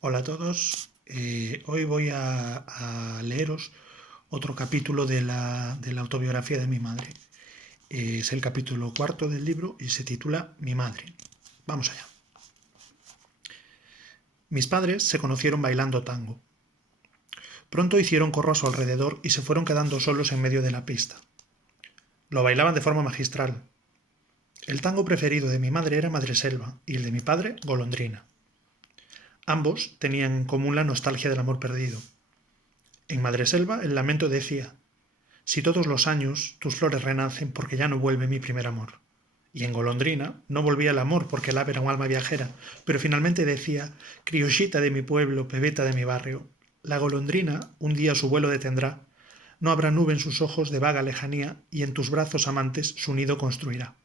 Hola a todos. Hoy voy a leeros otro capítulo de la autobiografía de mi madre. Es el capítulo cuarto del libro y se titula Mi madre. Vamos allá. Mis padres se conocieron bailando tango. Pronto hicieron corro a su alrededor y se fueron quedando solos en medio de la pista. Lo bailaban de forma magistral. El tango preferido de mi madre era Madreselva y el de mi padre Golondrina. Ambos tenían en común la nostalgia del amor perdido. En Madreselva el lamento decía: si todos los años tus flores renacen porque ya no vuelve mi primer amor. Y en Golondrina no volvía el amor porque el ave era un alma viajera, pero finalmente decía: criollita de mi pueblo, pebeta de mi barrio, la golondrina un día su vuelo detendrá, no habrá nube en sus ojos de vaga lejanía y en tus brazos amantes su nido construirá.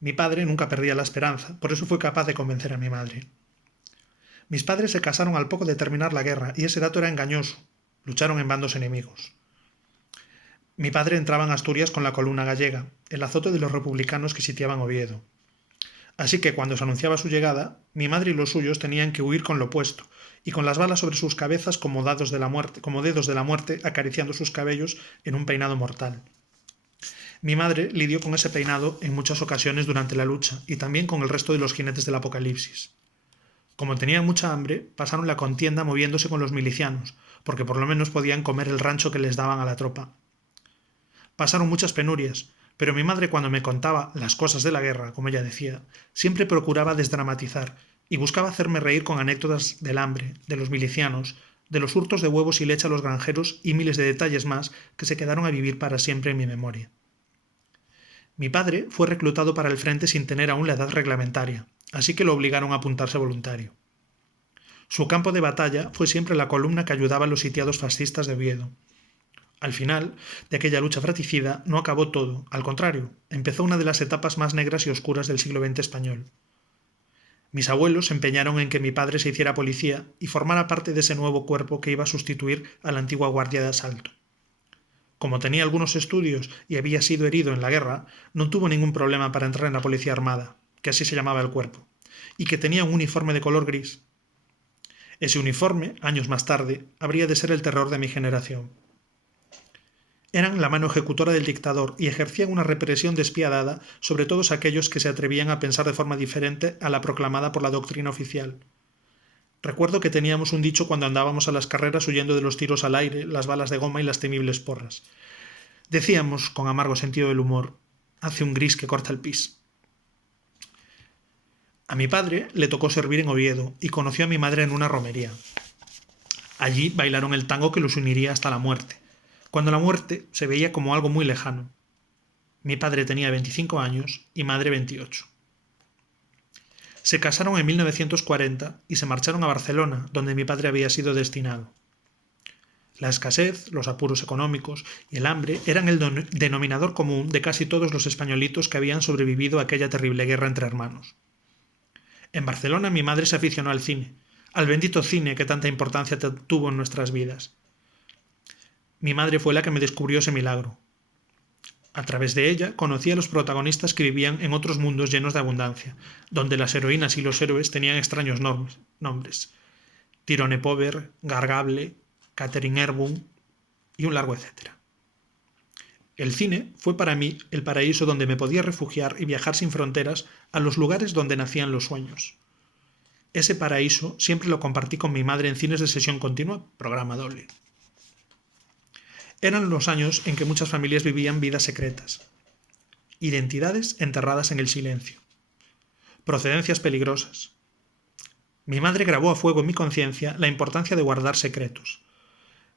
Mi padre nunca perdía la esperanza, por eso fue capaz de convencer a mi madre. Mis padres se casaron al poco de terminar la guerra y ese dato era engañoso. Lucharon en bandos enemigos. Mi padre entraba en Asturias con la columna gallega, el azote de los republicanos que sitiaban Oviedo. Así que cuando se anunciaba su llegada, mi madre y los suyos tenían que huir con lo opuesto, y con las balas sobre sus cabezas como dedos de la muerte acariciando sus cabellos en un peinado mortal. Mi madre lidió con ese peinado en muchas ocasiones durante la lucha, y también con el resto de los jinetes del apocalipsis. Como tenían mucha hambre, pasaron la contienda moviéndose con los milicianos, porque por lo menos podían comer el rancho que les daban a la tropa. Pasaron muchas penurias, pero mi madre cuando me contaba las cosas de la guerra, como ella decía, siempre procuraba desdramatizar y buscaba hacerme reír con anécdotas del hambre, de los milicianos, de los hurtos de huevos y leche a los granjeros y miles de detalles más que se quedaron a vivir para siempre en mi memoria. Mi padre fue reclutado para el frente sin tener aún la edad reglamentaria, así que lo obligaron a apuntarse voluntario. Su campo de batalla fue siempre la columna que ayudaba a los sitiados fascistas de Oviedo. Al final de aquella lucha fratricida no acabó todo, al contrario, empezó una de las etapas más negras y oscuras del siglo XX español. Mis abuelos se empeñaron en que mi padre se hiciera policía y formara parte de ese nuevo cuerpo que iba a sustituir a la antigua Guardia de Asalto. Como tenía algunos estudios y había sido herido en la guerra, no tuvo ningún problema para entrar en la Policía Armada, que así se llamaba el cuerpo, y que tenía un uniforme de color gris. Ese uniforme, años más tarde, habría de ser el terror de mi generación. Eran la mano ejecutora del dictador y ejercían una represión despiadada sobre todos aquellos que se atrevían a pensar de forma diferente a la proclamada por la doctrina oficial. Recuerdo que teníamos un dicho cuando andábamos a las carreras huyendo de los tiros al aire, las balas de goma y las temibles porras. Decíamos, con amargo sentido del humor: hace un gris que corta el pis. A mi padre le tocó servir en Oviedo y conoció a mi madre en una romería. Allí bailaron el tango que los uniría hasta la muerte, cuando la muerte se veía como algo muy lejano. Mi padre tenía 25 años y madre 28. Se casaron en 1940 y se marcharon a Barcelona, donde mi padre había sido destinado. La escasez, los apuros económicos y el hambre eran el denominador común de casi todos los españolitos que habían sobrevivido a aquella terrible guerra entre hermanos. En Barcelona mi madre se aficionó al cine, al bendito cine que tanta importancia tuvo en nuestras vidas. Mi madre fue la que me descubrió ese milagro. A través de ella conocí a los protagonistas que vivían en otros mundos llenos de abundancia, donde las heroínas y los héroes tenían extraños nombres: Tyrone Power, Gargable, Catherine Hepburn y un largo etcétera. El cine fue para mí el paraíso donde me podía refugiar y viajar sin fronteras a los lugares donde nacían los sueños. Ese paraíso siempre lo compartí con mi madre en cines de sesión continua, programa doble. Eran los años en que muchas familias vivían vidas secretas, identidades enterradas en el silencio, procedencias peligrosas. Mi madre grabó a fuego en mi conciencia la importancia de guardar secretos.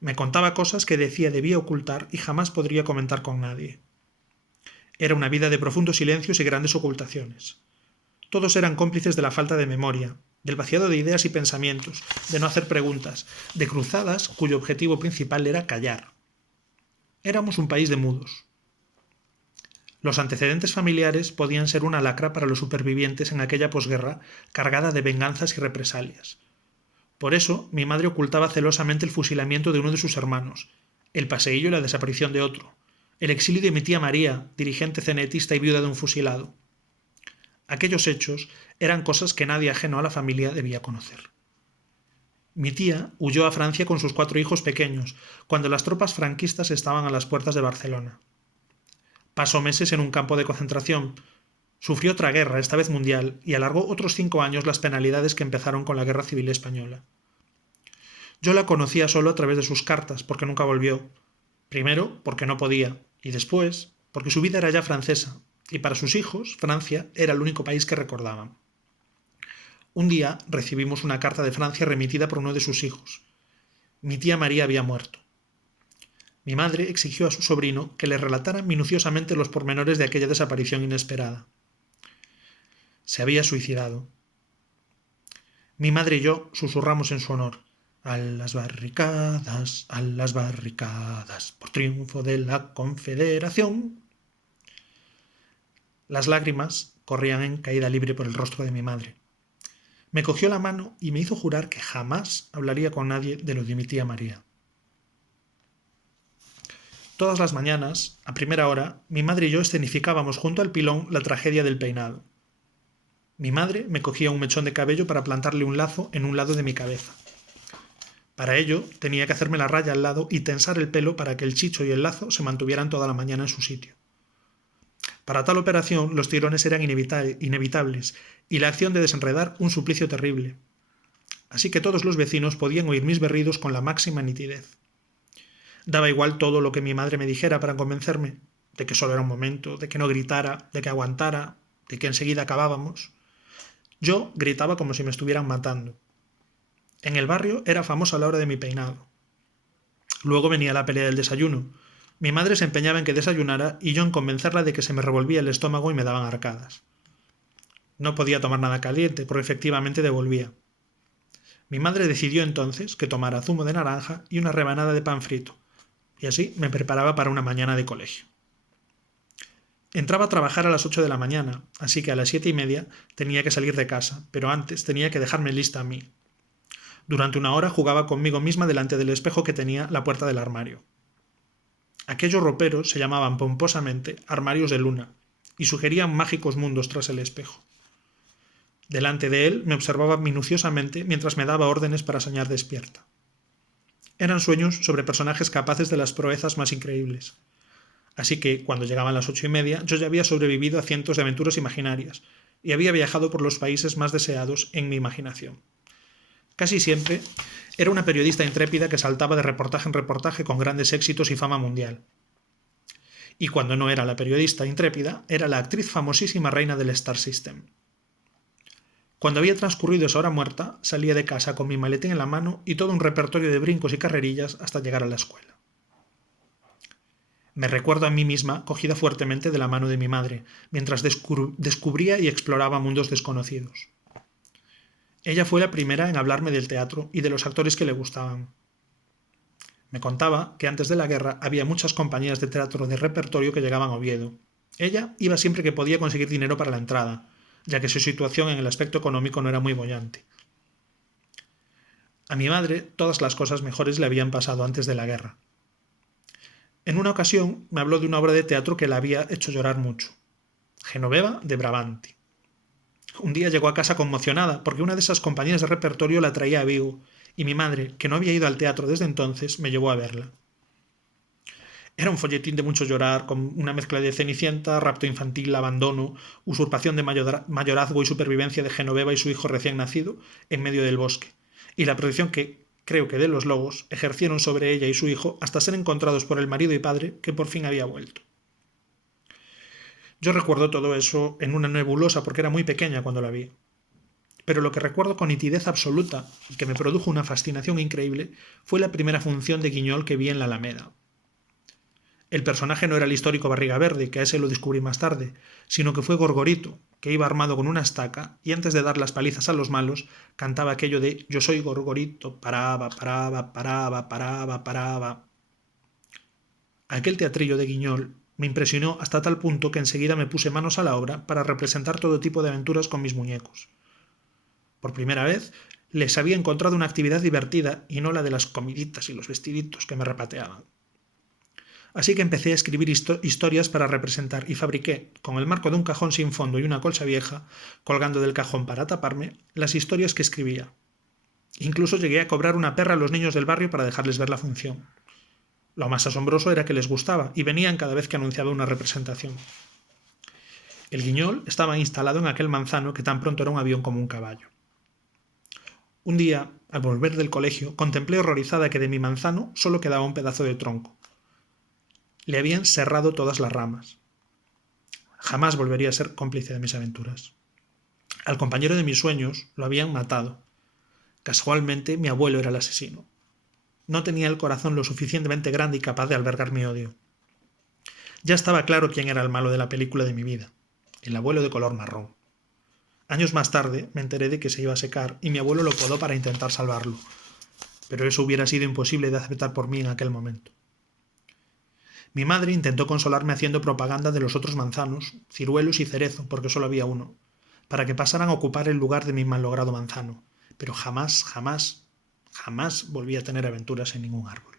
Me contaba cosas que decía debía ocultar y jamás podría comentar con nadie. Era una vida de profundos silencios y grandes ocultaciones. Todos eran cómplices de la falta de memoria, del vaciado de ideas y pensamientos, de no hacer preguntas, de cruzadas cuyo objetivo principal era callar. Éramos un país de mudos. Los antecedentes familiares podían ser una lacra para los supervivientes en aquella posguerra cargada de venganzas y represalias. Por eso, mi madre ocultaba celosamente el fusilamiento de uno de sus hermanos, el paseillo y la desaparición de otro, el exilio de mi tía María, dirigente cenetista y viuda de un fusilado. Aquellos hechos eran cosas que nadie ajeno a la familia debía conocer. Mi tía huyó a Francia con sus 4 hijos pequeños, cuando las tropas franquistas estaban a las puertas de Barcelona. Pasó meses en un campo de concentración, sufrió otra guerra, esta vez mundial, y alargó otros 5 años las penalidades que empezaron con la Guerra Civil Española. Yo la conocía solo a través de sus cartas, porque nunca volvió. Primero, porque no podía, y después, porque su vida era ya francesa, y para sus hijos, Francia era el único país que recordaban. Un día recibimos una carta de Francia remitida por uno de sus hijos. Mi tía María había muerto. Mi madre exigió a su sobrino que le relatara minuciosamente los pormenores de aquella desaparición inesperada. Se había suicidado. Mi madre y yo susurramos en su honor: a las barricadas, por triunfo de la Confederación. Las lágrimas corrían en caída libre por el rostro de mi madre. Me cogió la mano y me hizo jurar que jamás hablaría con nadie de lo de mi tía María. Todas las mañanas, a primera hora, mi madre y yo escenificábamos junto al pilón la tragedia del peinado. Mi madre me cogía un mechón de cabello para plantarle un lazo en un lado de mi cabeza. Para ello, tenía que hacerme la raya al lado y tensar el pelo para que el chicho y el lazo se mantuvieran toda la mañana en su sitio. Para tal operación, los tirones eran inevitables y la acción de desenredar un suplicio terrible. Así que todos los vecinos podían oír mis berridos con la máxima nitidez. Daba igual todo lo que mi madre me dijera para convencerme de que solo era un momento, de que no gritara, de que aguantara, de que enseguida acabábamos. Yo gritaba como si me estuvieran matando. En el barrio era famosa la hora de mi peinado. Luego venía la pelea del desayuno. Mi madre se empeñaba en que desayunara y yo en convencerla de que se me revolvía el estómago y me daban arcadas. No podía tomar nada caliente, porque efectivamente devolvía. Mi madre decidió entonces que tomara zumo de naranja y una rebanada de pan frito, y así me preparaba para una mañana de colegio. Entraba a trabajar a las 8 de la mañana, así que a las 7:30 tenía que salir de casa, pero antes tenía que dejarme lista a mí. Durante una hora jugaba conmigo misma delante del espejo que tenía la puerta del armario. Aquellos roperos se llamaban pomposamente armarios de luna y sugerían mágicos mundos tras el espejo. Delante de él me observaba minuciosamente mientras me daba órdenes para soñar despierta. Eran sueños sobre personajes capaces de las proezas más increíbles. Así que, cuando llegaban las 8:30, yo ya había sobrevivido a cientos de aventuras imaginarias y había viajado por los países más deseados en mi imaginación. Casi siempre era una periodista intrépida que saltaba de reportaje en reportaje con grandes éxitos y fama mundial. Y cuando no era la periodista intrépida, era la actriz famosísima reina del Star System. Cuando había transcurrido esa hora muerta, salía de casa con mi maletín en la mano y todo un repertorio de brincos y carrerillas hasta llegar a la escuela. Me recuerdo a mí misma cogida fuertemente de la mano de mi madre, mientras descubría y exploraba mundos desconocidos. Ella fue la primera en hablarme del teatro y de los actores que le gustaban. Me contaba que antes de la guerra había muchas compañías de teatro de repertorio que llegaban a Oviedo. Ella iba siempre que podía conseguir dinero para la entrada, ya que su situación en el aspecto económico no era muy boyante. A mi madre todas las cosas mejores le habían pasado antes de la guerra. En una ocasión me habló de una obra de teatro que la había hecho llorar mucho. Genoveva de Brabante. Un día llegó a casa conmocionada porque una de esas compañías de repertorio la traía a Vigo y mi madre, que no había ido al teatro desde entonces, me llevó a verla. Era un folletín de mucho llorar, con una mezcla de Cenicienta, rapto infantil, abandono, usurpación de mayorazgo y supervivencia de Genoveva y su hijo recién nacido en medio del bosque, y la protección que, creo que de los lobos, ejercieron sobre ella y su hijo hasta ser encontrados por el marido y padre que por fin había vuelto. Yo recuerdo todo eso en una nebulosa porque era muy pequeña cuando la vi. Pero lo que recuerdo con nitidez absoluta y que me produjo una fascinación increíble fue la primera función de Guiñol que vi en la Alameda. El personaje no era el histórico Barriga Verde, que a ese lo descubrí más tarde, sino que fue Gorgorito, que iba armado con una estaca y antes de dar las palizas a los malos cantaba aquello de «Yo soy Gorgorito, paraba, paraba, paraba, paraba, paraba». Aquel teatrillo de Guiñol me impresionó hasta tal punto que enseguida me puse manos a la obra para representar todo tipo de aventuras con mis muñecos. Por primera vez les había encontrado una actividad divertida y no la de las comiditas y los vestiditos que me repateaban. Así que empecé a escribir historias para representar y fabriqué, con el marco de un cajón sin fondo y una colcha vieja, colgando del cajón para taparme, las historias que escribía. Incluso llegué a cobrar una perra a los niños del barrio para dejarles ver la función. Lo más asombroso era que les gustaba y venían cada vez que anunciaba una representación. El guiñol estaba instalado en aquel manzano que tan pronto era un avión como un caballo. Un día, al volver del colegio, contemplé horrorizada que de mi manzano solo quedaba un pedazo de tronco. Le habían serrado todas las ramas. Jamás volvería a ser cómplice de mis aventuras. Al compañero de mis sueños lo habían matado. Casualmente, mi abuelo era el asesino. No tenía el corazón lo suficientemente grande y capaz de albergar mi odio. Ya estaba claro quién era el malo de la película de mi vida, el abuelo de color marrón. Años más tarde me enteré de que se iba a secar y mi abuelo lo podó para intentar salvarlo, pero eso hubiera sido imposible de aceptar por mí en aquel momento. Mi madre intentó consolarme haciendo propaganda de los otros manzanos, ciruelos y cerezo, porque solo había uno, para que pasaran a ocupar el lugar de mi malogrado manzano, pero jamás volví a tener aventuras en ningún árbol.